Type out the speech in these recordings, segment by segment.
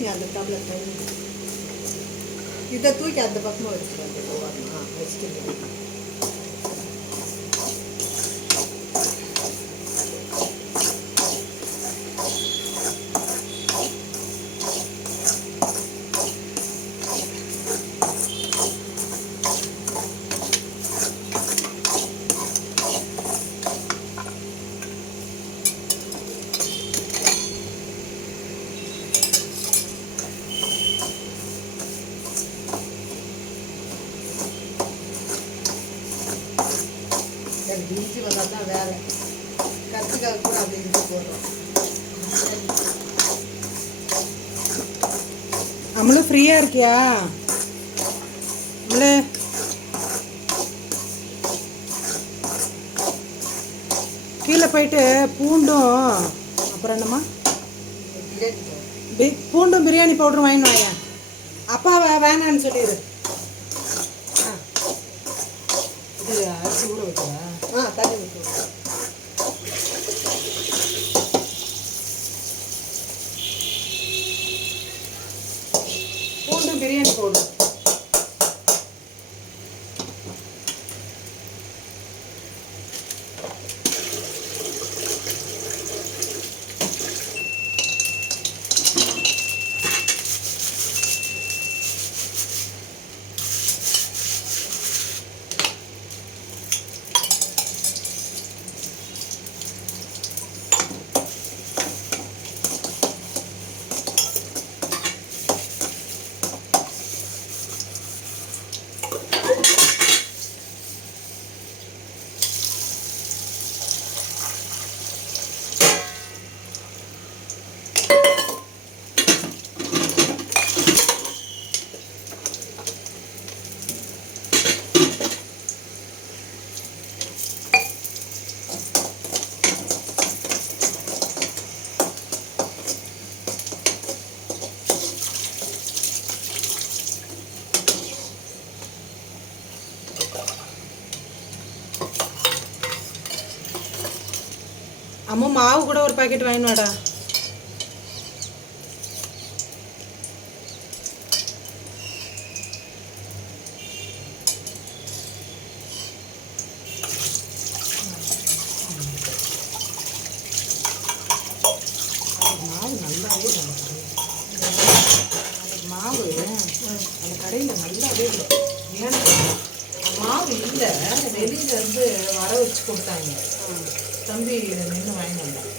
வைங்க அந்த டம்ளர் தண்ணி. இதை தூக்கி அந்த பக்கமாக வச்சுருவாங்க. வச்சுட்டு இஞ்சி வந்தால் தான் வேலை. கத்திரிக்காய் கூட அப்படி இஞ்சி போடுறோம். நம்மளும் ஃப்ரீயாக இருக்கியா நம்மளே? கீழே போயிட்டு பூண்டும் அப்புறம் என்னம்மா பூண்டும் பிரியாணி பவுடரும் வாங்கின்னு வாங்க. அப்பாவை வேணான்னு சொல்லிடு. இது அரிசி ஊற வைக்கிறேன். தண்ணி ஊற்றுவோம். பூண்டும் பிரியாணி பவுடர். அம்மா மாவு கூட ஒரு பாக்கெட் வாங்கினாடா. மாவு நல்லாவே மாவு அந்த கடையில் நல்லாவே ஏன்னா மாவு இல்லை, வெளியிலேருந்து வர வச்சு கொடுத்தாங்க. தம்பி நின்று வாங்கி வந்தேன்.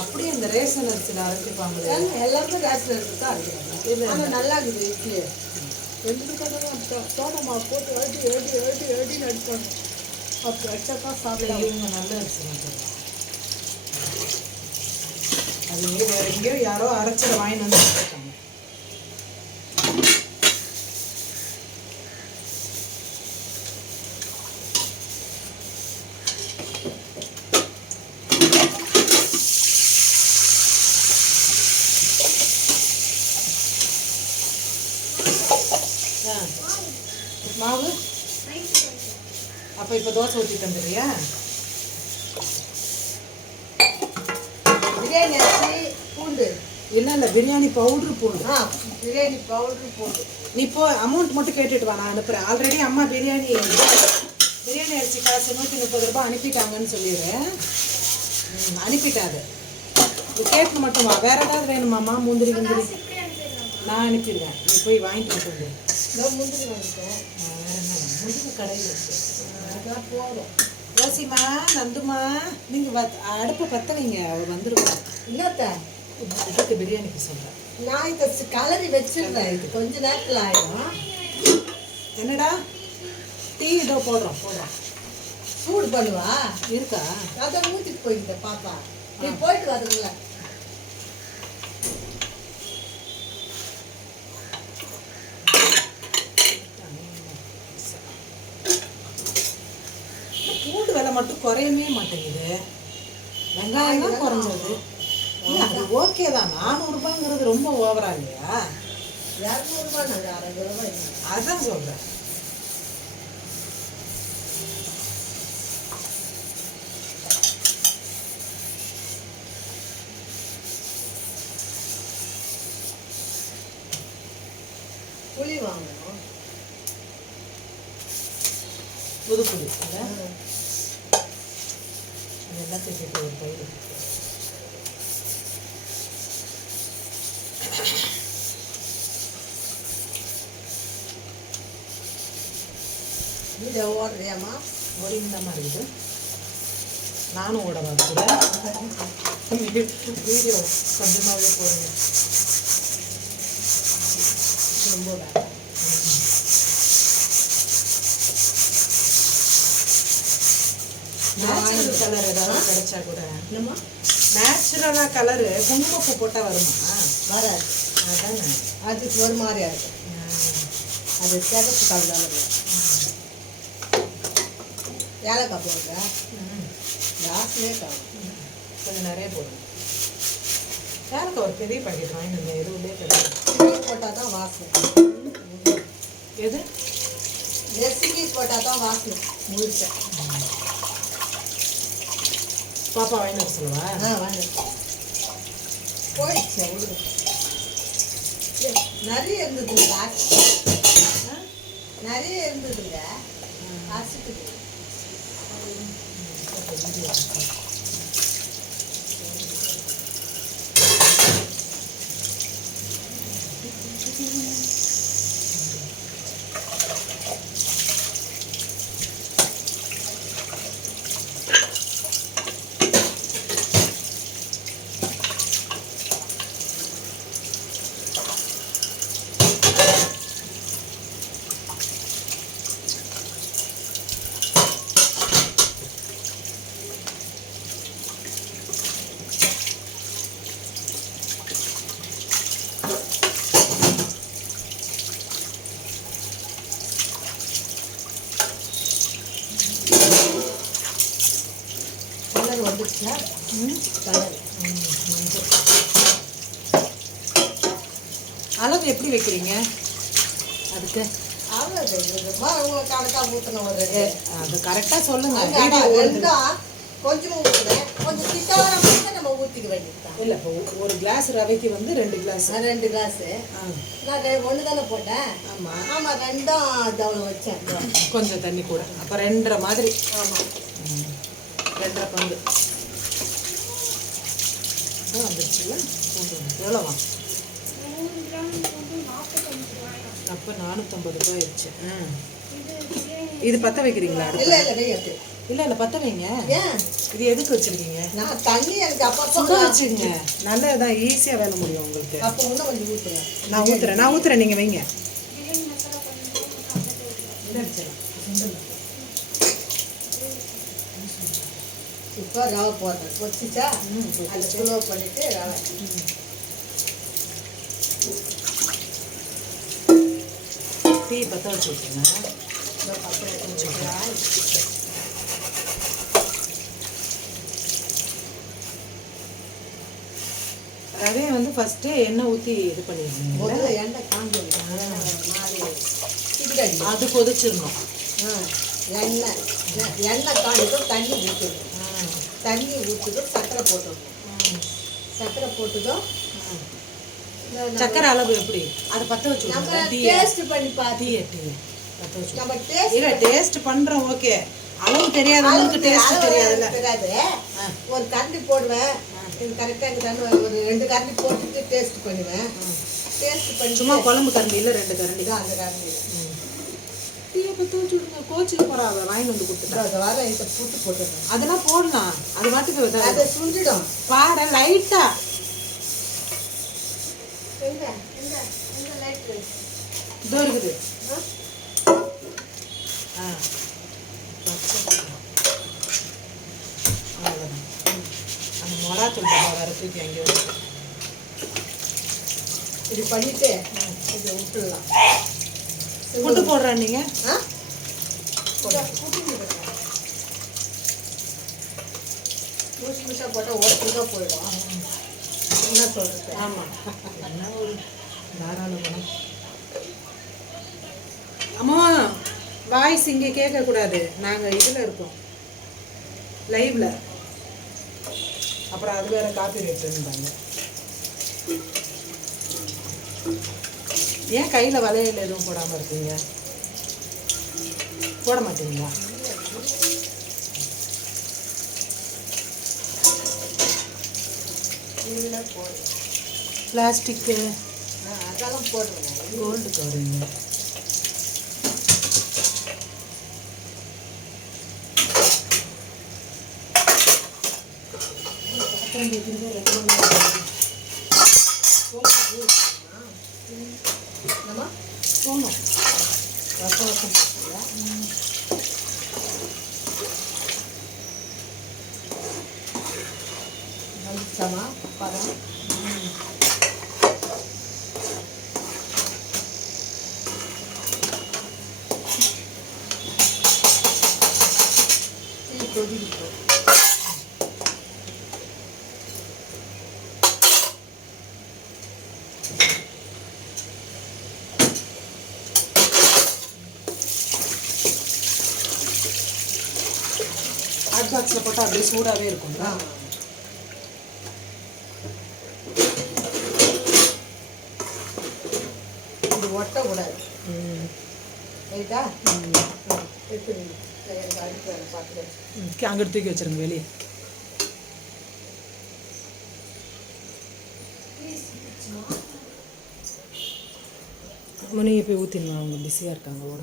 அப்படியே இந்த ரேஷன் அரிசியில் அரைச்சிப்பாங்க. எல்லாருமே ரேஷன் அரிசி தான் அரைக்கிறாங்க. நல்லா இருக்குது இட்லி. 2 கடையும் சோடா மாவு போட்டு அடின்னு அடிப்பாங்க. அப்போ அடிச்சாதான் சாப்பிட. இவங்க நல்ல அரிசி தான். அது வேற எங்கேயோ யாரோ அரைச்சதை வாங்கி வந்து வச்சுருக்காங்க. மாவு அப்போ இப்போ தோசை ஊற்றி தந்துடுறியா? பிரியாணி அரிசி பூண்டு இல்லை பிரியாணி பவுட்ரு பூண்டு. பிரியாணி பவுட்ரு பூண்டு. நீ இப்போ அமௌண்ட் மட்டும் கேட்டுட்டு வா, நான் அனுப்புகிறேன். ஆல்ரெடி அம்மா பிரியாணி அரிசி காசு 130 ரூபாய் அனுப்பிட்டாங்கன்னு சொல்லிடுறேன். அனுப்பிட்டாது. கேட்டு மட்டும் வா. வேறு ஏதாவது வேணுமாம்மா? முந்திரி நான் அனுப்பிடுவேன். நீ போய் வாங்கிட்டு வந்து. முந்திரி வாங்கிட்டேன். முந்திரி கடையில் அதான் போதும். ரோசிமா நந்துமா நீங்கள் அடுப்பை பற்றலைங்க. அவள் வந்துருவாங்க. என்னத்த இதுக்கு பிரியாணிக்கு சொல்கிறேன். நான் இதை கலரி வச்சிருந்தேன். இது கொஞ்ச நேரத்தில் ஆயிடும். என்னடா டீ இதோ போடுறோம். சூடு பண்ணுவா இருக்கா? அதை ஊற்றிட்டு போயிருந்தேன் பாப்பா. நீ போயிட்டு வரதுல பூண்டு விலை மட்டும் குறையவே மாட்டேங்குது. வெங்காயம் தான் குறைஞ்சது. இல்லை அது ஓகே தான். 400 ரூபாய்ங்கிறது ரொம்ப ஓவரா இல்லையா? 200 ரூபாய். நாங்கள் 60 ரூபாய். அதான் சொல்கிறேன். புது புது இல்லை எல்லாத்தையும் சேர்த்து ஒரு பயிர். வீடியோ ஓடுறியாம்மா? ஓடிந்தாம்மா இருக்குது. நானும் ஓடவா கூட வீடியோ கொஞ்சமாகவே போடுங்க. ரொம்ப வேலை. நேச்சுரல் கலர் ஏதாவது கிடைச்சா கூட என்னம்மா? நேச்சுரலாக கலரு குங்குமப்பூ போட்டால் வருமா? வராது. அதானே. அதுக்கு ஒரு மாதிரியா இருக்கும். அது சிகப்பு கலர் ஏலக்காய் போடுங்க. ஜாஸ்தியே காணும். கொஞ்சம் நிறைய போடுங்க. ஏலக்காய் ஒரு பெரிய பாக்கெட் வாங்கிட்டு வந்தேன். எதுவுமே கிடையாது. போட்டால் தான் வாசனை. எது நெசுக்கி போட்டால் தான் வாசனை முழுக்க. பாப்பா வாங்கிட்டு வர சொல்லவா? வாங்க போயிடுச்சு. விடுங்க. நிறைய இருந்ததுங்க. நிறைய இருந்ததுங்க. அரிசிக்குது. கலர் வந்துடுச்சா? கலர் அளவு எப்படி வைக்கிறீங்க அதுக்கு? அவ்வளோ கணக்காக ஊற்றணும். ஒரு அது கரெக்டாக சொல்லுங்க. ரெண்டும் கொஞ்சம் ஊற்றுவேன். கொஞ்சம் திக்காக நம்ம ஊற்றிக்க வேண்டியதுதான். இல்லை இப்போ ஒரு கிளாஸ் ரவைக்கு வந்து 2 கிளாஸ். 2 கிளாஸு. நான் 1 தானே போட்டேன். ஆமாம் ஆமாம், 2 அவ்வளோ வச்சேன். கொஞ்சம் தண்ணி கூட. அப்போ 2.5 மாதிரி. ஆமாம், 2.5 பங்கு வந்துருச்சுல்ல. எவ்வளோவா? அப்போ 450 ரூபாய் ஆயிடுச்சு. இது பற்ற வைக்கிறீங்களா? இல்லை இல்லை வையாது. இல்லை இல்லை பற்ற வைங்க. ஏன் இது எதுக்கு வச்சுருக்கீங்க? நான் தண்ணி எனக்கு அப்போ சுட வச்சுங்க. நல்லதான், ஈஸியாக வேலை முடியும் உங்களுக்கு. அப்போ இன்னும் கொஞ்சம் ஊற்றுவேன். நான் ஊற்றுறேன் நீங்கள் வைங்க. இப்போ ரவை போடுறேன். வச்சுச்சா அதை ஸ்லோ பண்ணிவிட்டு ரவை டீ பற்ற வச்சு விட்டுருங்க. ரவையை வந்து ஃபஸ்ட்டு எண்ணெய் ஊற்றி இது பண்ணிடுங்க. முதல்ல எண்ணெய் காஞ்சி அது கொதிச்சிடணும். எண்ணெய் காஞ்சதும் தண்ணி ஊற்றணும். தண்ணி ஊற்றுதும் சர்க்கரை போட்டுடணும். சர்க்கரை போட்டுதும் சர்க்கரை அளவு எப்படி? அதை பற்ற வச்சு நம்ம டேஸ்ட் பண்ணி டீ பற்ற வச்சு நம்ம டேஸ்ட் இல்லை டேஸ்ட் பண்ணுறோம். ஓகே, அளவு தெரியாதவங்களுக்கு டேஸ்ட் தெரியாதுல்ல. தெரியாது. ஒரு கரண்டி போடுவேன். இது கரெக்டாக எனக்கு தண்ணி ஒரு 2 கரண்டி போட்டுட்டு டேஸ்ட் பண்ணுவேன். டேஸ்ட் பண்ணி சும்மா குழம்பு கரண்டியில் 2 கரண்டி தான் அந்த கரண்டி. டீயை பற்ற வச்சு விடுங்க. கோச்சிக்கு போகிறாங்க வாங்கி வந்து கொடுத்துட்டா. அதை வர இதை புட்டு போட்டுருவேன். அதெல்லாம் போடலாம். அது மாட்டுக்கு அதை சுண்டிடும். பாரு லைட்டா இதோ இருக்குது. அவ்வளோதான். அந்த மிளகாத்தூள் வேறு தூக்கி அங்கே இது பண்ணிட்டு இதை விட்டுடலாம். புட்டு போடுறேன் நீங்கள். முழுசாக போட்டால் ஓட்டுதான் போயிடும். என்ன சொல்கிறது? ஆமாம், என்ன ஒரு தாராள குணம். அம்மா வாய்ஸ் இங்கே கேட்கக்கூடாது. நாங்கள் இதில் இருக்கோம், லைவில். அப்புறம் அது வேறு காப்பி ரேட்டுன்றாங்க. ஏன் கையில் வளையல் எதுவும் போடாமல் இருக்கீங்க? போட மாட்டீங்களா? இல்லை போடுறேன். பிளாஸ்டிக்கு அதெல்லாம் போடுறேன். கோல்டு கவரிங்க. போகணும் ரசம் வந்துச்சாமா படம் கொதிக்கும். ஹாட் பாக்ஸில் போட்டால் அப்படியே சூடாகவே இருக்குங்களா? இது ஒட்டக்கூடாது. ரைட்டா? எப்படி எனக்கு அடுப்பு வேலை பார்த்துக்கிறேன். அங்கே தூக்கி வச்சுருங்க வெளியே. மணியை போய் ஊற்றிடுங்க, அவங்க பிஸியாக இருக்காங்க. ஓட